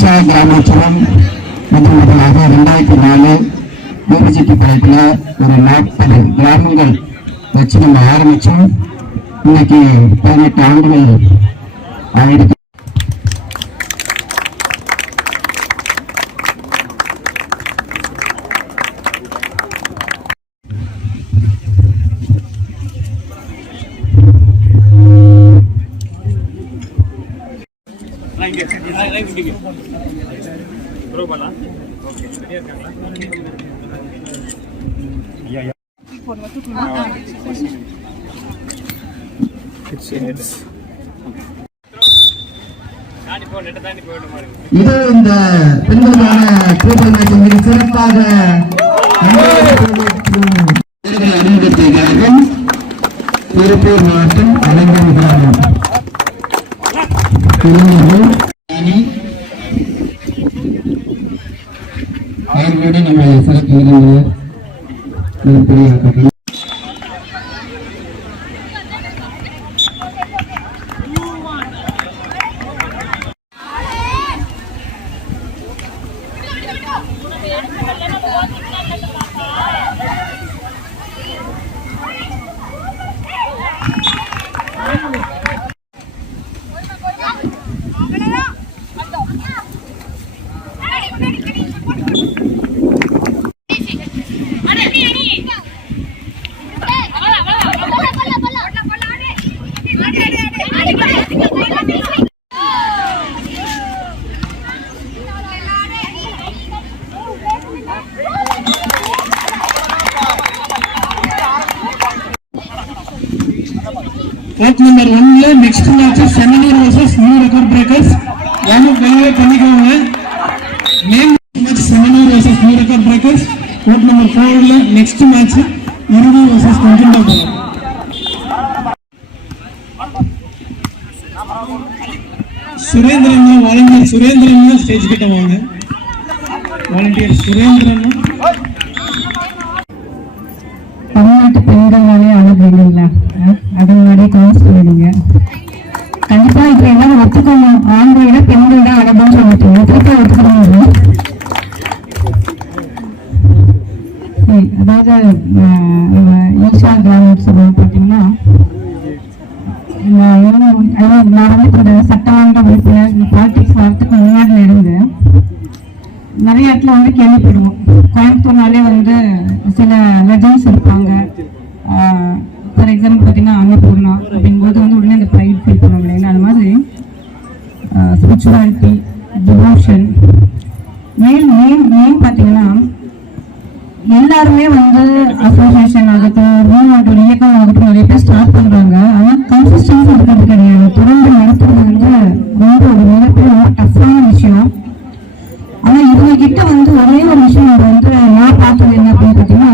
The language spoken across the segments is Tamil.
ஈஷா கிராமோற்சவம் முதலாக 2004 யூனிவர்சிட்டி பைப்பில் ஒரு 40 கிராமங்கள் வச்சு நம்ம ஆரம்பித்தோம். இன்னைக்கு 18 ஆண்டுகள் ஆயிடுச்சு. இது இந்த பெண்களுக்கான கூட்டமைப்பு மிக சிறப்பாக அறிமுகத்திற்காக திருப்பூர் மாவட்டம் அலங்கரி கிராமம் அவர்களோட நம்ம சிறப்பு விருந்தினர் கோட் நம்பர் 1ல next match seminar vs new record breakers. யாரும் வெளியே பண்ணிக்கோங்க. Name match seminar vs new record breakers. Code number 4ல நெக்ஸ்ட் மேட்ச் இருது vs content of Surendran volunteer. Surendran stage கிட்ட வாங்க. வாலண்டியர் சுரேந்திரன். தமிழ்நாட்டு பெண்கள்னாலே அழகு இல்லைங்களா? அது முன்னாடியே காசு சொல்லிடுங்க. கண்டிப்பா இப்ப எல்லாரும் ஒத்துக்கணும். ஆண்களை விட பெண்கள் தான் அழகுன்னு சொல்லிட்டீங்க. திருப்பி ஒத்துக்கணும். அதாவது ஈஷா கிராமோற்சவம் பார்த்தீங்கன்னா நான் வந்து இந்த சட்டமன்ற உறுப்பினர் பாலிடிக்ஸ் வரத்துக்கு முன்னாடி இருந்து நிறைய இடத்துல வந்து கேள்விப்படுவோம். கோயம்புத்தூர்னாலே வந்து சில லெஜண்ட்ஸ் இருப்பாங்க. ஃபார் எக்ஸாம்பிள் பார்த்தீங்கன்னா அன்னபூர்ணா அப்படிங்கும்போது வந்து உடனே அந்த ப்ரைட் ஃபீல் பண்ணுவோம் இல்லைங்களா? அது மாதிரி ஸ்பிரிச்சுவாலிட்டி, டிவோஷன், மெயின் பார்த்தீங்கன்னா எல்லாருமே வந்து அசோசியேஷன் ஆகட்டும், மூவ்மெண்ட் ஒரு இயக்கம் ஆகட்டும் நிறைய பேர் ஸ்டார்ட் பண்ணுறாங்க. ஆனால் கன்சிஸ்டன்சி இருக்கிறது கிடையாது. தொடர்ந்து நடத்துறது வந்து ரொம்ப ஒரு மிகப்பெரிய ரொம்ப டஃப்பான விஷயம். ஆனால் இவங்க கிட்ட வந்து ஒரே ஒரு விஷயம் வந்து நான் பார்த்தது என்ன அப்படின்னு பார்த்தீங்கன்னா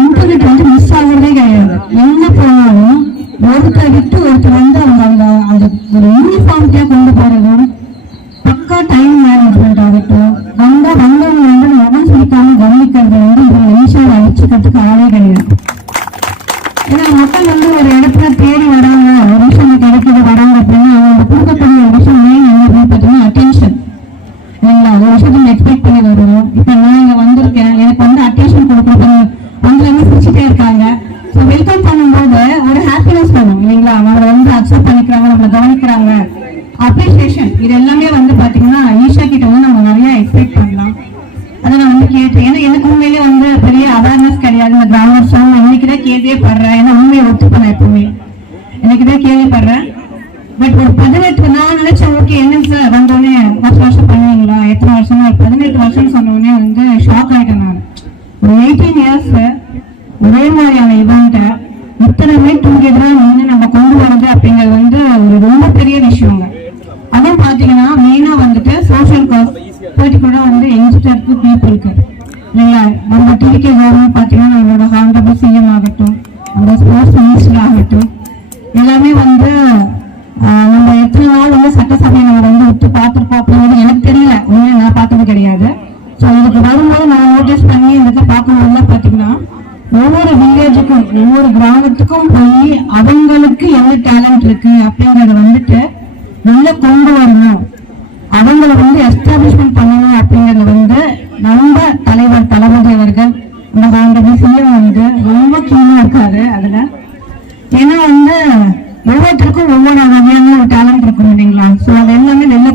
இன்டெகிரிட்டி வந்து மிஸ் ஆகுறதே கிடையாது. எங்க போனாலும் ஒருத்தர் விட்டு ஒருத்தர் வந்து அவங்க அந்த ஒரு யூனிஃபார்ம்கிட்டே கொண்டு போறதும், பக்கா டைம் மேனேஜ்மெண்ட் ஆகட்டும், வந்தவங்க வந்து மகன் சொல்லிக்காம கவனிக்கிறது வந்து இவங்க நிமிஷம் அழிச்சுக்கிறதுக்கு ஆளே கிடையாது. ஏன்னா மக்கள் வந்து ஒரு இடத்துல தேடி வராங்க, ஒரு விஷயம் கிடைக்கிறது வராங்க அப்படின்னா அவங்க கொடுக்கக்கூடிய ஒரு விஷயம் மெயின் என்ன அப்படின்னு பார்த்தீங்கன்னா அட்டென்ஷன் இல்லைங்களா? ஒரு விஷயத்த எக்ஸ்பெக்ட் பண்ணி வருவோம். இப்போ நான் இங்கே வந்திருக்கேன், எனக்கு வந்து அட்டென்ஷன் கொடுக்கணும், வந்து எல்லாமே சிரிச்சுட்டே இருக்காங்க. ஸோ வெல்கம் பண்ணும்போது ஒரு ஹாப்பினஸ் வரும் இல்லைங்களா? அவங்களை வந்து அக்செப்ட் பண்ணிக்கிறாங்க, நம்மளை கவனிக்கிறாங்க, அப்ரிசியேஷன். இது எல்லாமே வந்து பார்த்தீங்கன்னா ஈஷா கிட்ட வந்து நம்ம நிறைய எக்ஸ்பெக்ட் பண்ணலாம். அதை நான் வந்து கேட்டேன். ஏன்னா எனக்கு உண்மையிலே வந்து பெரிய அவேர்னஸ் கிடையாது இந்த கிராமோற்சவம். நான் இன்னைக்குதான் கேள்விப்படுறேன். ஏன்னா உண்மையை ஒத்துப்பேன் எப்பவுமே, இன்னைக்குதான் கேள்விப்படுறேன். பட் ஒரு 18 நான் நினைச்சேன் ஓகே என்னங்க சார் வந்தோடனே வருஷம் பண்ணுவீங்களா, எத்தனை வருஷமா? 18 வருஷம் சொன்னோடனே வந்து ஷாக் ஆகிட்டேன் நான். ஒரு 18 இயர்ஸ் ஒரே மாதிரியான இவெண்ட்டை இத்தனை டுகெதரா வந்து நம்ம கொண்டு வரது அப்படிங்கிறது வந்து ஒரு ரொம்ப பெரிய விஷயங்க. அதுவும் பார்த்தீங்கன்னா மெயினா வந்துட்டு சோஷியல் காஸ் பர்டிகுலரா வந்து யங்ஸ்டருக்கு பீப்புளுக்கு இல்லைங்களா? நம்ம டிடிகே கவர்மெண்ட் பார்த்தீங்கன்னா நம்மளோட ஹானரபிள் சிஎம் ஆகட்டும், அந்த ஸ்போர்ட்ஸ் மினிஸ்டர் ஆகட்டும், எல்லாமே வந்து நம்ம எத்தனை நாள் வந்து சட்டசபையை நம்ம வந்து விட்டு பார்த்துருக்கோம் அப்படிங்கிறது எனக்கு தெரியல. உண்மையை நான் பார்த்தது கிடையாது. ஸோ இதுக்கு வரும்போது நான் நோட்டீஸ் பண்ணி இந்த பார்க்கும்போதுலாம் பார்த்தீங்கன்னா ஒவ்வொரு வில்லேஜுக்கும் ஒவ்வொரு கிராமத்துக்கும் போய் அவங்களுக்கு என்ன டேலண்ட் இருக்கு அப்படிங்கறத வந்துட்டு நல்லா கொண்டு வரணும்.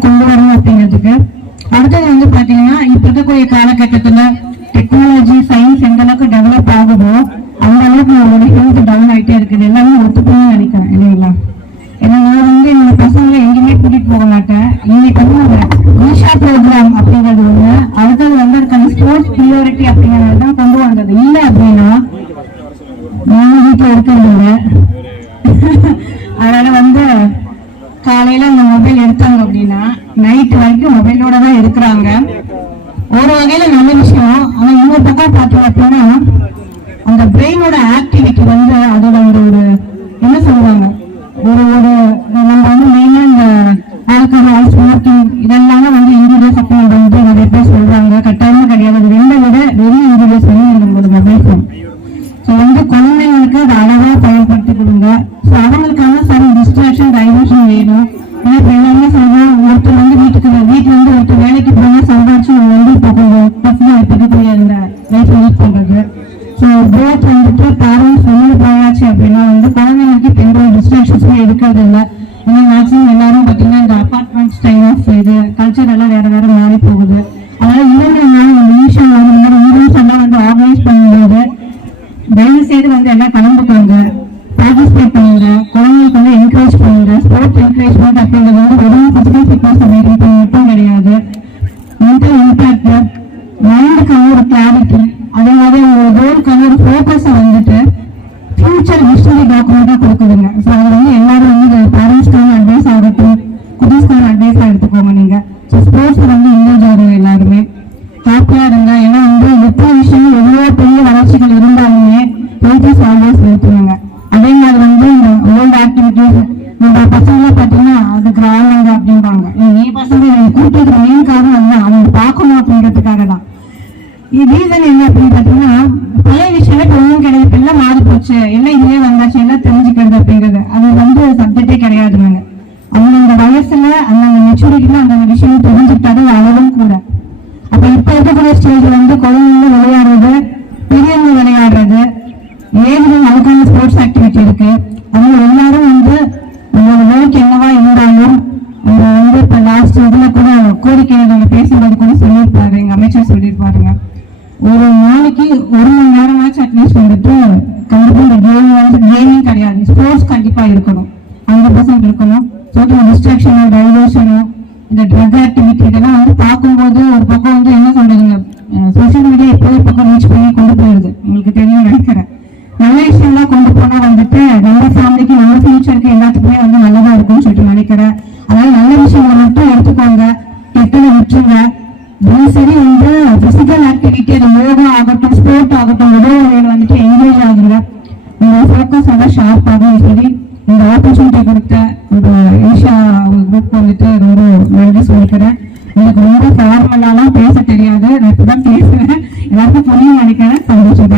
கொண்டு வரணும் அப்படிங்கிறதுக்கு. அடுத்தது வந்து பாத்தீங்கன்னா இப்ப இருக்கக்கூடிய காலகட்டத்துல டெக்னாலஜி சயின்ஸ் எந்த அளவுக்கு டெவலப் ஆகுதோ அந்த அளவுக்கு நம்மளோட ஹெல்த் டவுன் ஆகிட்டே இருக்குது. எல்லாமே ஒத்துக்கணும்னு நினைக்கிறேன் இல்லைங்களா? ஏன்னா நான் வந்து என்னோட பசங்களை எங்கேயுமே கூட்டிட்டு போக மாட்டேன். இன்னைக்கு வந்து அந்த ஈஷா ப்ரோக்ராம் அப்படிங்கிறது ஒண்ணு, அடுத்தது வந்து அதுக்கான ஸ்போர்ட்ஸ் ப்ரியாரிட்டி அப்படிங்கிறது தான் கொண்டு வந்தது. இல்லை அப்படின்னா நான் வீட்டில் இருக்கிறது அதனால வந்து காலையில அந்த மொபைல் எடுத்தாங்க அப்படின்னா நைட் வரைக்கும் மொபைலோட தான் இருக்கிறாங்க. ஒரு வகையில நல்ல விஷயம். ஆனா இன்னொரு பக்கம் பார்த்தோம் அப்படின்னா அந்த பிரெயினோட ஆக்டிவிட்டி வந்து அதோட ஒரு என்ன சொல்லுவாங்க, ஒரு ஒரு நம்ம வந்து மெயினா இந்த ஆல்கஹால் ஸ்மோக்கிங் இதெல்லாமே வந்து இன்ஜூரியஸ் அப்படின்னு வந்து நிறைய பேர் சொல்றாங்க. கட்டாயமா கிடையாது. அது ரெண்டை விட வெறும் இன்ஜூரியஸ் வந்து நம்மளோட மொபைல் ஃபோன். ஸோ வந்து குழந்தைங்களுக்கு அதை அளவா பயன்படுத்தி கொடுங்க. ஸோ அவங்களுக்கான சரி டிஸ்ட்ராக்ஷன் டைவர்ஷன் வேணும். ஏன்னா இப்போ எல்லாருமே சொல்றோம், ஒருத்தர் வந்து வீட்டுல இருந்து ஒருத்தர் வேலைக்கு போனா சம்பாதிச்சு நம்ம வந்து இப்போ கொஞ்சம் டஃப்னா இருக்கக்கூடிய அந்த லைஃப் லீட் பண்றது. ஸோ போத் வந்துட்டு பேரண்ட்ஸ் வெளியில போயாச்சு அப்படின்னா வந்து குழந்தைங்களுக்கு இப்போ எந்த ஒரு டிஸ்ட்ராக்ஷன்ஸுமே இருக்கிறது இல்லை. ஏன்னா மேக்ஸிமம் எல்லாரும் பார்த்தீங்கன்னா இந்த அபார்ட்மெண்ட் ஸ்டைல் ஆஃப் இது கல்ச்சர் எல்லாம் வேற வேற மாறி போகுது. அதனால இன்னொரு நிமிஷம் ஈவெண்ட்ஸ் எல்லாம் வந்து ஆர்கனைஸ் பண்ணும்போது தயவு செய்து வந்து எல்லாம் கலந்துக்கோங்க, பார்ட்டிசிபேட் பண்ணுங்க, குழந்தைங்களுக்கு வந்து என்கரேஜ் பண்ணுங்க. ஸ்போர்ட்ஸ் என்கரேஜ்மெண்ட் அப்படிங்கிறது வந்து வெறும் பிசிக்கல் ஃபிட்னஸ் மட்டும் கிடையாது. மென்டல் இம்பாக்ட், மைண்டுக்கான ஒரு கிளாரிட்டி, அதே மாதிரி உங்களோட கோலுக்கான ஒரு ஃபோக்கஸை வந்துட்டு ஃபியூச்சர் ஹிஸ்டரி டாக்குமெண்டா கொடுக்குதுங்க. ஸோ அது வந்து எல்லாரும் வந்து பேரண்ட்ஸ்க்கான அட்வைஸ் ஆகட்டும், குட்டீஸ்க்கான அட்வைஸாக எடுத்துக்கோங்க. நீங்க ஸோ ஸ்போர்ட்ஸ் வந்து என்கேஜ் ஆகுங்க, எல்லாருமே ஹாப்பியா இருங்க. ஏன்னா வந்து எத்தனை விஷயம் எவ்வளோ பெரிய வளர்ச்சிகள் இருந்தாலுமே ஹெல்த் இஸ் ஆல்வேஸ் வெல்த்துங்க. அதே மாதிரி வந்து இந்த ஓல்டு ஆக்டிவிட்டிஸ் நம்ம பசங்களாம் பார்த்தீங்கன்னா அதுக்கு ஆளுங்க அப்படின்பாங்க. நீ பசங்க கூப்பிட்டு மெயின் காரணம் வந்து அவங்க பார்க்கணும் அப்படிங்கிறதுக்காக தான். ரீசன் என்ன அப்படின்னு பார்த்தீங்கன்னா பழைய விஷயம் இப்போ ஒன்றும் கிடையாது, எல்லாம் மாறி போச்சு, எல்லாம் இதுவே வந்தாச்சு, எல்லாம் தெரிஞ்சுக்கிறது அப்படிங்கிறது அது வந்து சப்ஜெக்டே கிடையாதுங்க. அந்தந்த வயசுல அந்தந்த மெச்சூரிட்டில அந்தந்த விஷயம் தெரிஞ்சுக்கிட்டாது அளவும் கூட. அப்ப இப்ப இருக்கக்கூடிய ஸ்டேஜ் வந்து குழந்தைங்க விளையாடுறது, பெரியவங்க விளையாடுறது, ஏஜ்ல அதுக்கான ஸ்போர்ட்ஸ் ஆக்டிவிட்டி இருக்கு. அவங்க எல்லாரும் வந்து உங்களோட வேலைக்கு என்னவா இருந்தாலும் வந்து இப்ப லாஸ்ட் இதுல கூட கோரிக்கை பேசும்போது கூட சொல்லியிருப்பாரு, எங்க அமைச்சர் சொல்லியிருப்பாருங்க, ஒரு நாளைக்கு 1 மணி நேரமாச்சும் அட்லீஸ்ட் வந்துட்டு கண்டிப்பா இந்த கேமிங் கிடையாது, ஸ்போர்ட்ஸ் கண்டிப்பா இருக்கணும், 100% இருக்கணும். ஸோ டிஸ்ட்ராக்ஷனோ டைவர்ஷனோ இந்த ட்ரக் ஆக்டிவிட்டி இதெல்லாம் வந்து பார்க்கும்போது ஒரு பக்கம் வந்து என்ன சொல்றீங்க, சோசியல் மீடியா எப்போது பக்கம் ரீச் பண்ணி கொண்டு போயிருது, உங்களுக்கு தெரியும் நினைக்கிறேன். நல்ல விஷயம்லாம் கொண்டு போனா வந்துட்டு நம்ம ஃபேமிலிக்கு நம்ம ஃபியூச்சருக்கு எல்லாத்துக்குமே வந்து நல்லதா இருக்கும்னு சொல்லிட்டு நினைக்கிறேன். அதனால நல்ல விஷயங்களை மட்டும் எடுத்துக்கோங்க, கெட்டதை விட்டுருங்க. தினசரி வந்து பிசிக்கல் ஆக்டிவிட்டி, அது யோகா ஆகட்டும், ஸ்போர்ட் ஆகட்டும், உடல் வந்துட்டு என்கேஜ் ஆகுங்க. உங்களோட ஃபோக்கஸ் எல்லாம் ஷார்ப்பாகவும் சரி. இந்த ஆப்பர்ச்சுனிட்டி கொடுத்த ஒரு ஈஷா குரூப் வந்துட்டு ரொம்ப நன்றி சொல்லிக்கிறேன். எனக்கு ரொம்ப ஃபார்மலாலாம் பேச தெரியாது, நான் இப்பதான் பேசுறேன், எல்லாருக்கும் புரியும் நினைக்கிறேன். சந்தோஷம்.